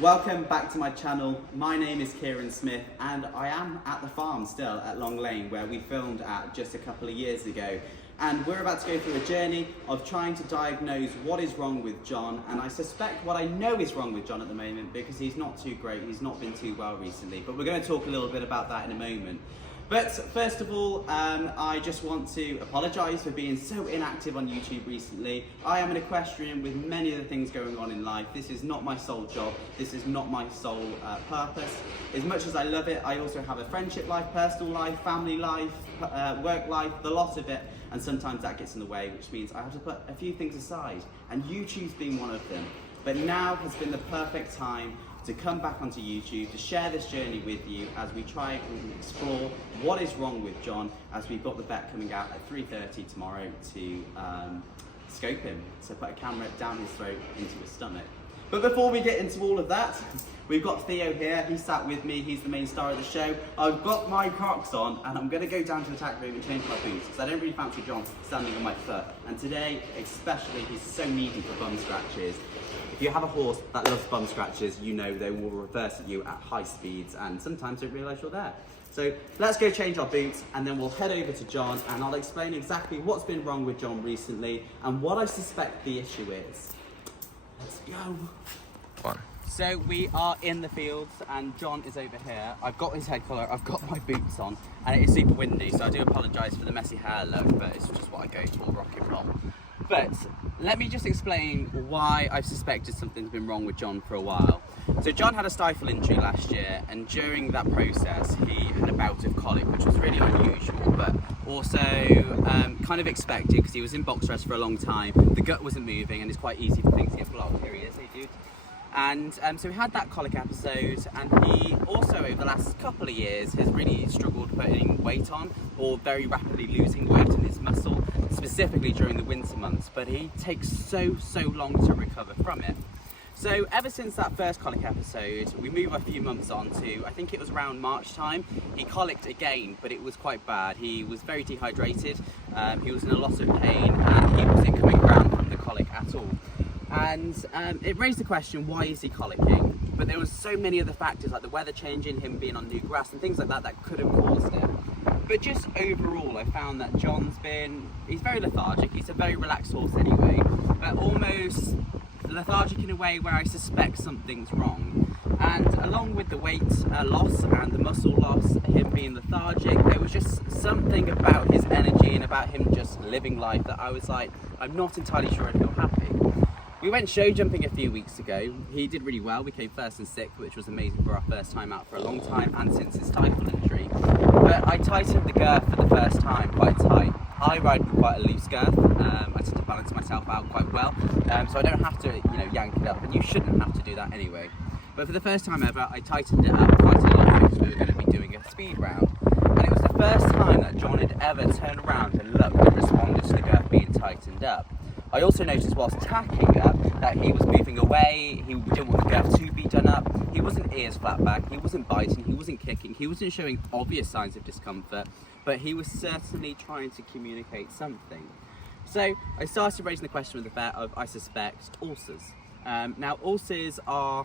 Welcome back to my channel. My name is Kieran Smith and I am at the farm still at Long Lane where we filmed at just a couple of years ago. And we're about to go through a journey of trying to diagnose what is wrong with John, and I suspect what I know is wrong with John at the moment because he's not too great, he's not been too well recently, but we're going to talk a little bit about that in a moment. But first of all, I just want to apologise for being so inactive on YouTube recently. I am an equestrian with many other things going on in life. This is not my sole job. This is not my sole purpose. As much as I love it, I also have a friendship life, personal life, family life, work life, the lot of it. And sometimes that gets in the way, which means I have to put a few things aside. And YouTube's been one of them. But now has been the perfect time to come back onto YouTube to share this journey with you as we try and explore what is wrong with John, as we've got the vet coming out at 3:30 tomorrow to scope him, so put a camera down his throat into his stomach. But before we get into all of that, we've got Theo here. He sat with me, he's the main star of the show. I've got my Crocs on and I'm going to go down to the tack room and change my boots because I don't really fancy John standing on my foot. And today especially, he's so needy for bum scratches. If you have a horse that loves bum scratches, you know they will reverse at you at high speeds and sometimes don't realise you're there. So let's go change our boots and then we'll head over to John and I'll explain exactly what's been wrong with John recently and what I suspect the issue is. Let's go. One. So we are in the fields and John is over here. I've got his head collar, I've got my boots on and it is super windy, so I do apologise for the messy hair look, but it's just what I go for, rock and roll. But let me just explain why I've suspected something's been wrong with John for a while. So John had a stifle injury last year and during that process he had a bout of colic, which was really unusual but also kind of expected because he was in box rest for a long time. The gut wasn't moving and it's quite easy for things to get blocked. Here he is, hey dude. And so he had that colic episode and he also over the last couple of years has really struggled putting weight on or very rapidly losing weight in his muscle, specifically during the winter months, but he takes so long to recover from it. So ever since that first colic episode, we move a few months on to, I think it was around March time, he colicked again, but it was quite bad. He was very dehydrated, he was in a lot of pain and he wasn't coming around from the colic at all. And it raised the question, why is he colicking? But there was so many other factors like the weather changing, him being on new grass and things like that that could have caused it. But just overall, I found that he's very lethargic, he's a very relaxed horse anyway, but almost lethargic in a way where I suspect something's wrong. And along with the weight loss and the muscle loss, him being lethargic, there was just something about his energy and about him just living life that I was like, I'm not entirely sure I feel happy. We went show jumping a few weeks ago. He did really well. We came first and sixth, which was amazing for our first time out for a long time and since his stifle injury. But I tightened the girth for the first time quite tight. I ride with quite a loose girth. I tend to balance myself out quite well, so I don't have to, yank it up, and you shouldn't have to do that anyway. But for the first time ever, I tightened it up quite a lot because we were going to be doing a speed round. And it was the first time that John had ever turned around and looked and responded to the girth being tightened up. I also noticed whilst tacking up that he was moving away, he didn't want the girth to be done up, he wasn't ears flat back, he wasn't biting, he wasn't kicking, he wasn't showing obvious signs of discomfort, but he was certainly trying to communicate something. So I started raising the question with the vet of, I suspect, ulcers. Now ulcers are,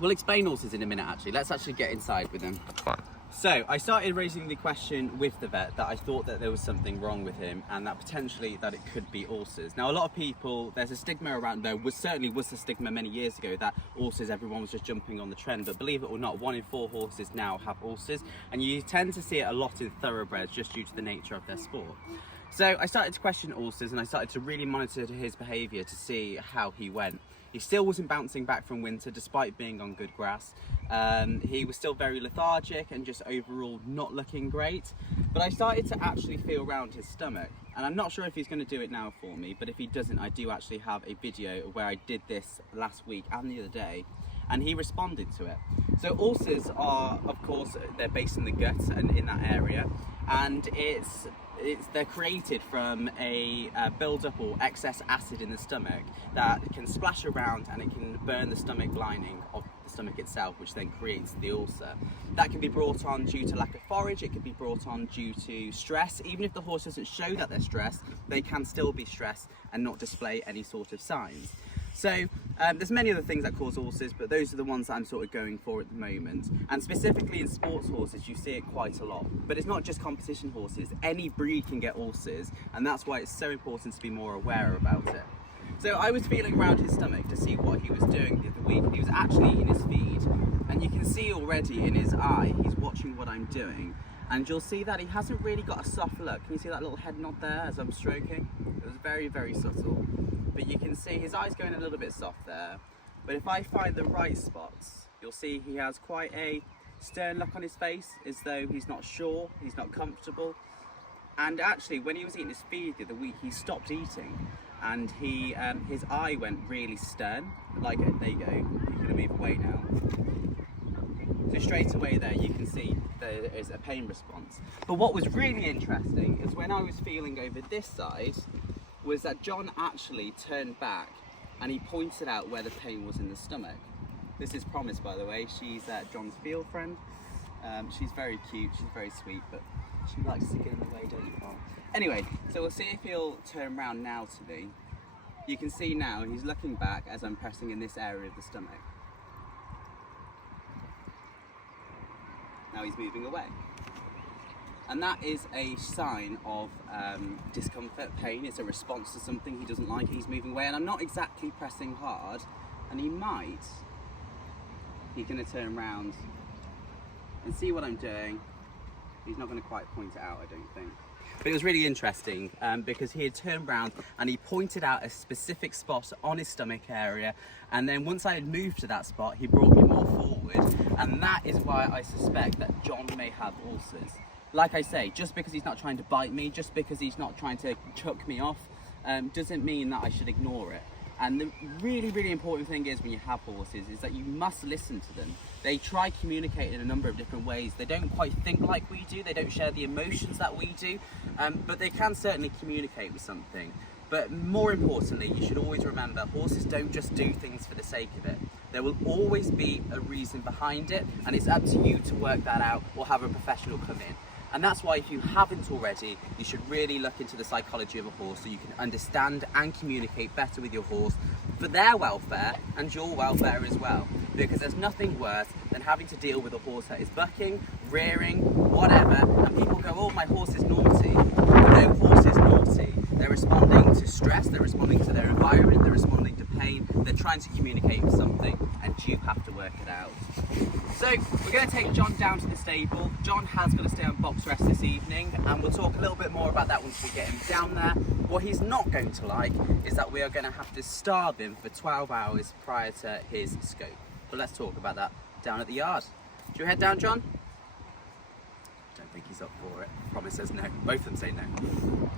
we'll explain ulcers in a minute actually, let's actually get inside with them. Fine. So I started raising the question with the vet that I thought that there was something wrong with him and that potentially that it could be ulcers. Now a lot of people, there's a stigma around, certainly was a stigma many years ago that ulcers, everyone was just jumping on the trend, but believe it or not, 1 in 4 horses now have ulcers and you tend to see it a lot in thoroughbreds just due to the nature of their sport. So I started to question ulcers and I started to really monitor his behaviour to see how he went. He still wasn't bouncing back from winter despite being on good grass. He was still very lethargic and just overall not looking great. But I started to actually feel around his stomach. And I'm not sure if he's going to do it now for me, but if he doesn't, I do actually have a video where I did this last week and the other day. And he responded to it. So ulcers are, of course, they're based in the gut and in that area. And they're created from a build-up or excess acid in the stomach that can splash around and it can burn the stomach lining of the stomach itself, which then creates the ulcer. That can be brought on due to lack of forage, it can be brought on due to stress. Even if the horse doesn't show that they're stressed, they can still be stressed and not display any sort of signs. So There's many other things that cause ulcers, but those are the ones that I'm sort of going for at the moment. And specifically in sports horses, you see it quite a lot. But it's not just competition horses. Any breed can get ulcers, and that's why it's so important to be more aware about it. So I was feeling around his stomach to see what he was doing the other week. He was actually eating his feed, and you can see already in his eye, he's watching what I'm doing. And you'll see that he hasn't really got a soft look. Can you see that little head nod there as I'm stroking? It was very, very subtle. But you can see his eye's going a little bit soft there. But if I find the right spots, you'll see he has quite a stern look on his face, as though he's not sure, he's not comfortable. And actually, when he was eating his feed the other week, he stopped eating. And his eye went really stern. Like, there you go, you're gonna move away now. So straight away there, you can see there is a pain response. But what was really interesting is when I was feeling over this side, was that John actually turned back and he pointed out where the pain was in the stomach. This is Promise, by the way. She's John's field friend. She's very cute, she's very sweet, but she likes to get in the way, don't you, Paul? Anyway, so we'll see if he'll turn around now to me. You can see now he's looking back as I'm pressing in this area of the stomach. Now he's moving away. And that is a sign of discomfort, pain. It's a response to something he doesn't like. He's moving away, and I'm not exactly pressing hard, and he's going to turn around and see what I'm doing. He's not going to quite point it out, I don't think. But it was really interesting because he had turned around and he pointed out a specific spot on his stomach area, and then once I had moved to that spot, he brought me more forward, and that is why I suspect that John may have ulcers. Like I say, just because he's not trying to bite me, just because he's not trying to chuck me off, doesn't mean that I should ignore it. And the really, really important thing is when you have horses is that you must listen to them. They try communicating in a number of different ways. They don't quite think like we do, they don't share the emotions that we do, but they can certainly communicate with something. But more importantly, you should always remember, horses don't just do things for the sake of it. There will always be a reason behind it, and it's up to you to work that out or have a professional come in. And that's why, if you haven't already, you should really look into the psychology of a horse so you can understand and communicate better with your horse for their welfare and your welfare as well. Because there's nothing worse than having to deal with a horse that is bucking, rearing, whatever, and people go, oh, my horse is naughty. No, horse is naughty. They're responding to stress, they're responding to their environment, they're responding to pain, they're trying to communicate with something, and you have to work it out. So we're going to take John down to the stable. John has got to stay on box rest this evening, and we'll talk a little bit more about that once we get him down there. What he's not going to like is that we are going to have to starve him for 12 hours prior to his scope. But let's talk about that down at the yard. Do you head down, John? I don't think he's up for it. Promise says no. Both of them say no.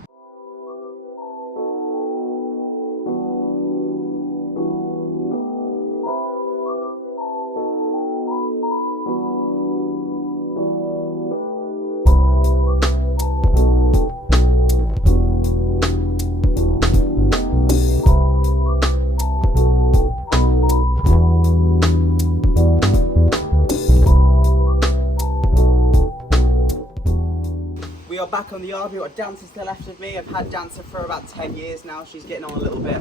We are back on the yard. We've got Dancer to the left of me. I've had Dancer for about 10 years now. She's getting on a little bit.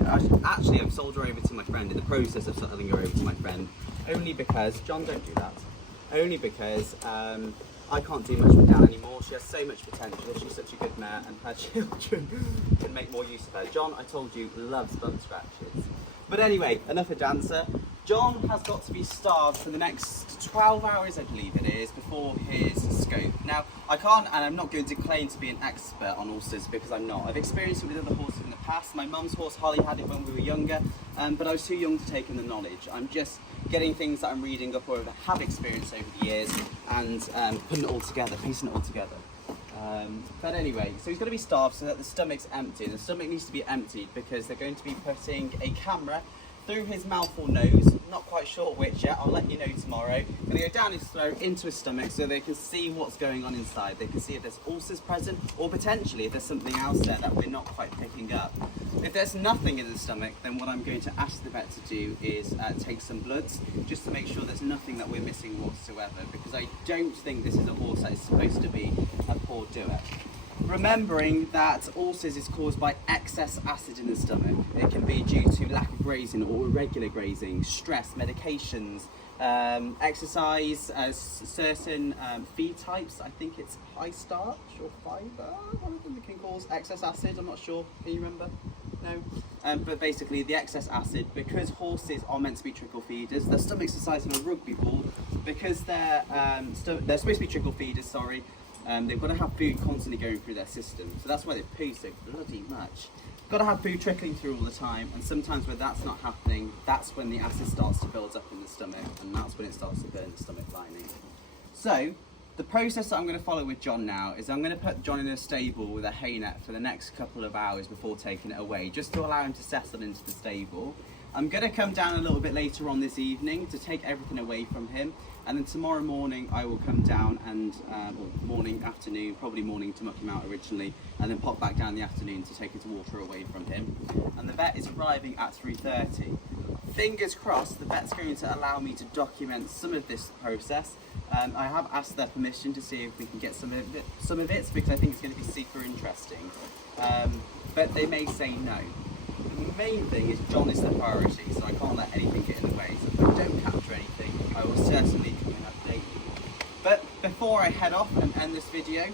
Actually, I've sold her over to my friend, in the process of selling her over to my friend, only because, John, don't do that, only because I can't do much with Dan anymore. She has so much potential. She's such a good mare, and her children can make more use of her. John, I told you, loves bum scratches. But anyway, enough of Dancer. John has got to be starved for the next 12 hours, I believe it is, before his scope. Now, I can't, and I'm not going to claim to be an expert on ulcers because I'm not. I've experienced it with other horses in the past. My mum's horse, Holly, had it when we were younger, but I was too young to take in the knowledge. I'm just getting things that I'm reading up or have experienced over the years and putting it all together, piecing it all together. But anyway, so he's going to be starved so that the stomach's empty. The stomach needs to be emptied because they're going to be putting a camera through his mouth or nose, not quite sure which yet, I'll let you know tomorrow. Going to go down his throat into his stomach so they can see what's going on inside. They can see if there's ulcers present, or potentially if there's something else there that we're not quite picking up. If there's nothing in the stomach, then what I'm going to ask the vet to do is take some bloods, just to make sure there's nothing that we're missing whatsoever, because I don't think this is a horse that is supposed to be a poor doer. remembering that ulcers is caused by excess acid in the stomach. It can be due to lack of grazing or irregular grazing, stress, medications, exercise, certain feed types. I think it's high starch or fibre, one of them can cause excess acid. I'm not sure. Can you remember? No? But basically the excess acid, because horses are meant to be trickle feeders, their stomach's the size of a rugby ball, because they're supposed to be trickle feeders, sorry, they've got to have food constantly going through their system. So that's why they poo so bloody much. Got to have food trickling through all the time, and sometimes when that's not happening, that's when the acid starts to build up in the stomach, and that's when it starts to burn the stomach lining. So the process that I'm going to follow with John now is I'm going to put John in a stable with a hay net for the next couple of hours before taking it away, just to allow him to settle into the stable. I'm going to come down a little bit later on this evening to take everything away from him, and then tomorrow morning I will come down and, morning, afternoon, probably morning to muck him out originally, and then pop back down in the afternoon to take his water away from him. And the vet is arriving at 3:30. Fingers crossed the vet's going to allow me to document some of this process. I have asked their permission to see if we can get some of it because I think it's going to be super interesting. But they may say no. The main thing is John is the priority, so I can't let anything get in the way. So if I don't capture anything, I will certainly come and update you. But before I head off and end this video,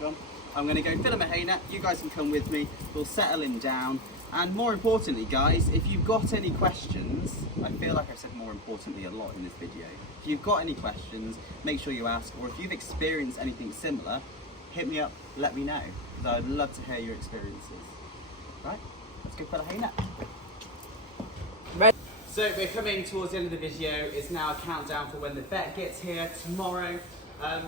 John, I'm going to go fill him a hay net. You guys can come with me. We'll settle him down. And more importantly, guys, if you've got any questions, I feel like I've said more importantly a lot in this video. If you've got any questions, make sure you ask, or if you've experienced anything similar, hit me up, let me know, because I'd love to hear your experiences. Right, let's go fill a hay net. So we're coming towards the end of the video. It's now a countdown for when the vet gets here tomorrow.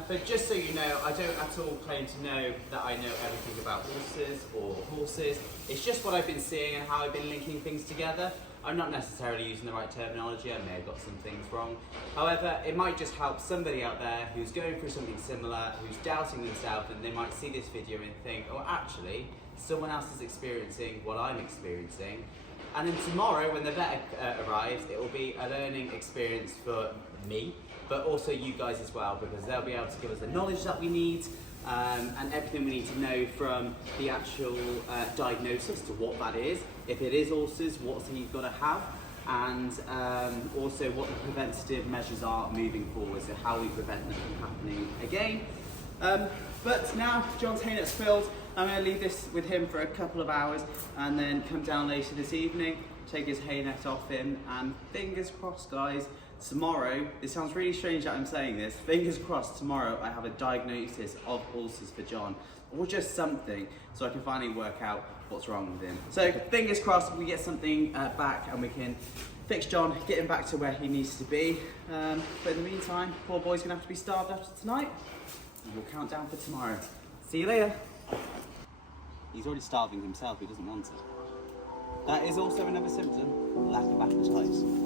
But just so you know, I don't at all claim to know that I know everything about ulcers or horses. It's just what I've been seeing and how I've been linking things together. I'm not necessarily using the right terminology, I may have got some things wrong. However, it might just help somebody out there who's going through something similar, who's doubting themselves, and they might see this video and think, oh actually, someone else is experiencing what I'm experiencing. And then tomorrow, when the vet arrives, it will be a learning experience for me, but also you guys as well, because they'll be able to give us the knowledge that we need and everything we need to know from the actual diagnosis to what that is. If it is ulcers, what's he got to have, and also what the preventative measures are moving forward, so how we prevent them from happening again. But now John's hay net's filled, I'm going to leave this with him for a couple of hours and then come down later this evening, take his hay net off him, and fingers crossed guys, tomorrow, it sounds really strange that I'm saying this, fingers crossed tomorrow I have a diagnosis of ulcers for John, or just something, so I can finally work out what's wrong with him. So fingers crossed we get something back and we can fix John, get him back to where he needs to be. But in the meantime, poor boy's gonna have to be starved after tonight, and we'll count down for tomorrow. See you later. He's already starving himself, he doesn't want it. That is also another symptom, lack of appetite.